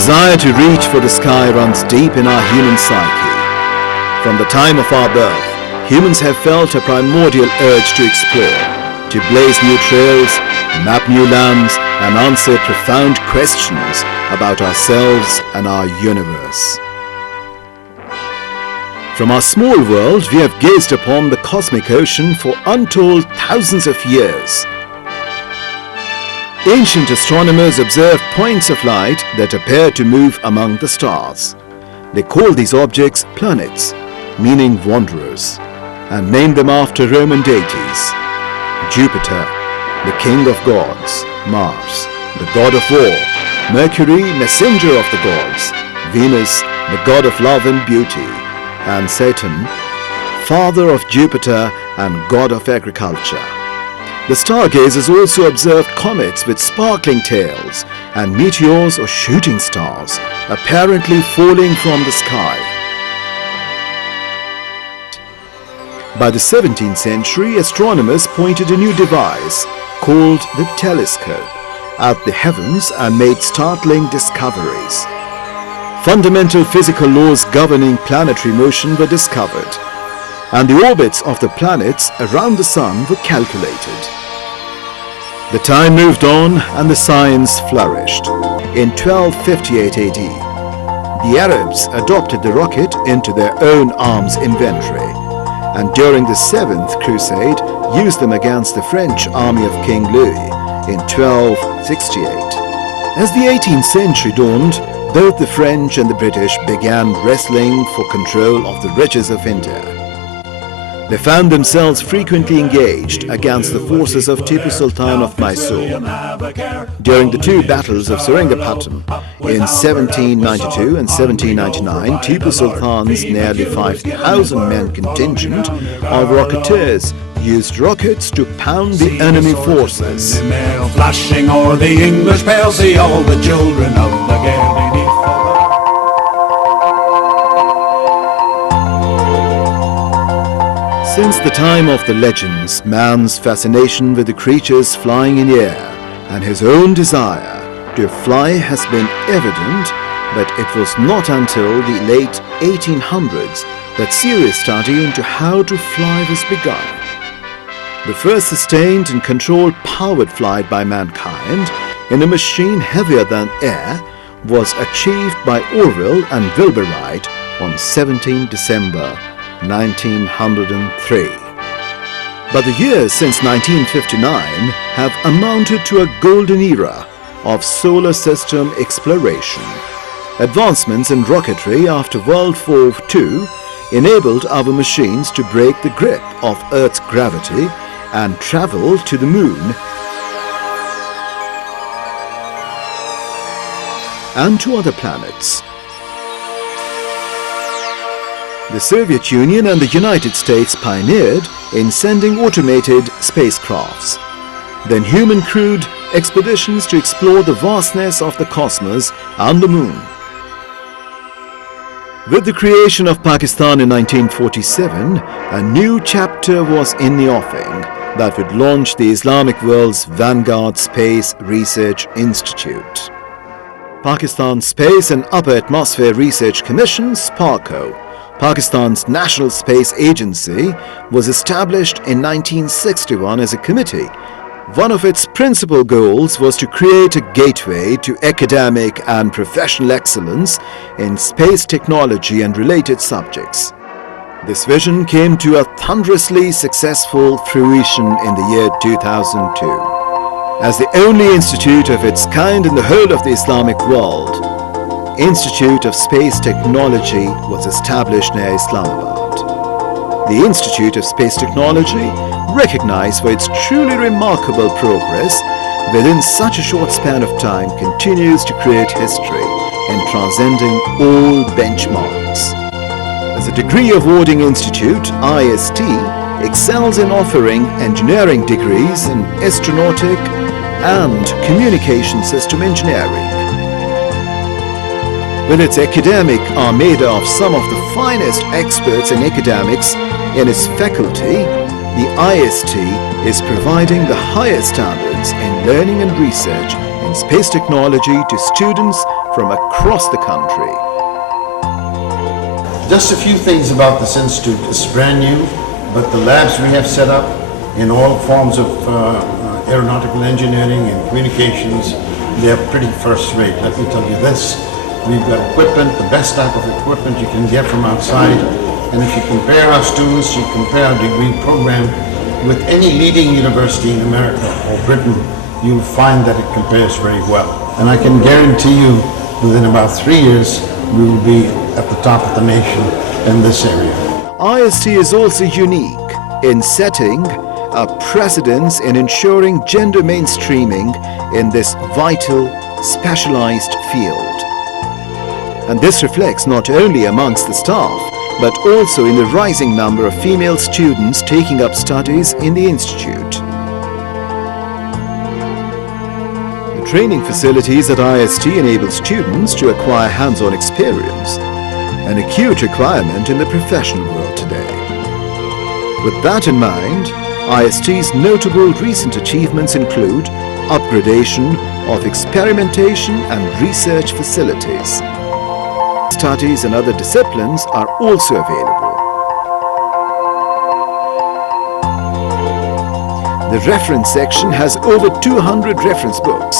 desire to reach for the sky runs deep in our human psyche. From the time of our birth, humans have felt a primordial urge to explore, to blaze new trails, map new lands, and answer profound questions about ourselves and our universe. From our small world, we have gazed upon the cosmic ocean for untold thousands of years. Ancient astronomers observed points of light that appear to move among the stars. They called these objects planets, meaning wanderers, and named them after Roman deities. Jupiter, the king of gods; Mars, the god of war; Mercury, messenger of the gods; Venus, the god of love and beauty; and Saturn, father of Jupiter and god of agriculture. The stargazers also observed comets with sparkling tails and meteors or shooting stars apparently falling from the sky. By the 17th century, astronomers pointed a new device called the telescope at the heavens and made startling discoveries. Fundamental physical laws governing planetary motion were discovered, and the orbits of the planets around the sun were calculated. The time moved on and the science flourished. In 1258 AD, the Arabs adopted the rocket into their own arms inventory, and during the Seventh Crusade used them against the French army of King Louis in 1268. As the 18th century dawned, both the French and the British began wrestling for control of the riches of India. They found themselves frequently engaged against the forces of Tipu Sultan of Mysore. During the two battles of Seringapatam in 1792 and 1799, Tipu Sultan's nearly 5,000 men contingent of rocketeers used rockets to pound the enemy forces. Flashing o'er the English pale, see all the children of the gale beneath the Since the time of the legends, man's fascination with the creatures flying in the air and his own desire to fly has been evident, but it was not until the late 1800s that serious study into how to fly was begun. The first sustained and controlled powered flight by mankind in a machine heavier than air was achieved by Orville and Wilbur Wright on 17 December 1903. But the years since 1959 have amounted to a golden era of solar system exploration. Advancements in rocketry after World War II enabled our machines to break the grip of Earth's gravity and travel to the moon and to other planets. The Soviet Union and the United States pioneered in sending automated spacecrafts, then human-crewed expeditions to explore the vastness of the cosmos and the moon. With the creation of Pakistan in 1947, a new chapter was in the offing that would launch the Islamic world's vanguard Space Research Institute. Pakistan's Space and Upper Atmosphere Research Commission, SPARCO, Pakistan's National Space Agency, was established in 1961 as a committee. One of its principal goals was to create a gateway to academic and professional excellence in space technology and related subjects. This vision came to a thunderously successful fruition in the year 2002. As the only institute of its kind in the whole of the Islamic world, Institute of Space Technology was established near Islamabad. The Institute of Space Technology, recognized for its truly remarkable progress within such a short span of time, continues to create history in transcending all benchmarks. As a degree-awarding institute, IST excels in offering engineering degrees in astronautic and communication system engineering. With its academic armada of some of the finest experts in academics in its faculty, the IST is providing the highest standards in learning and research in space technology to students from across the country. Just a few things about this institute. It's brand new, but the labs we have set up in all forms of aeronautical engineering and communications, they're pretty first rate. Let me tell you this. We've got equipment, the best type of equipment you can get from outside. And if you compare our students, you compare our degree program with any leading university in America or Britain, you'll find that it compares very well. And I can guarantee you, within about 3 years, we will be at the top of the nation in this area. IST is also unique in setting a precedence in ensuring gender mainstreaming in this vital, specialized field. And this reflects not only amongst the staff, but also in the rising number of female students taking up studies in the institute. The training facilities at IST enable students to acquire hands-on experience, an acute requirement in the professional world today. With that in mind, IST's notable recent achievements include upgradation of experimentation and research facilities. Studies and other disciplines are also available. The reference section has over 200 reference books,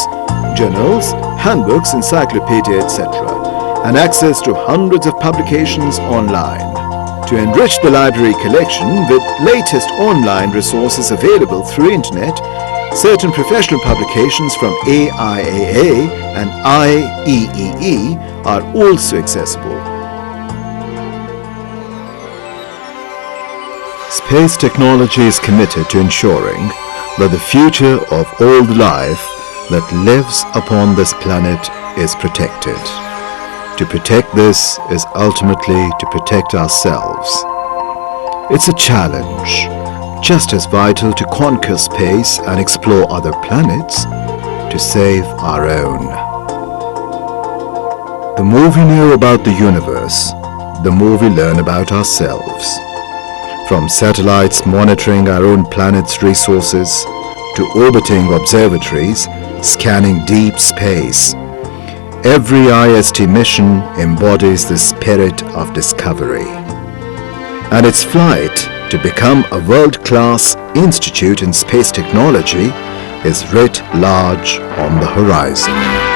journals, handbooks, encyclopedia, etc., and access to hundreds of publications online. To enrich the library collection with latest online resources available through internet, certain professional publications from AIAA and IEEE are also accessible. Space technology is committed to ensuring that the future of all life that lives upon this planet is protected. To protect this is ultimately to protect ourselves. It's a challenge, just as vital to conquer space and explore other planets, to save our own. The more we know about the universe, the more we learn about ourselves. From satellites monitoring our own planet's resources, to orbiting observatories scanning deep space, every IST mission embodies the spirit of discovery. And its flight to become a world-class institute in space technology is writ large on the horizon.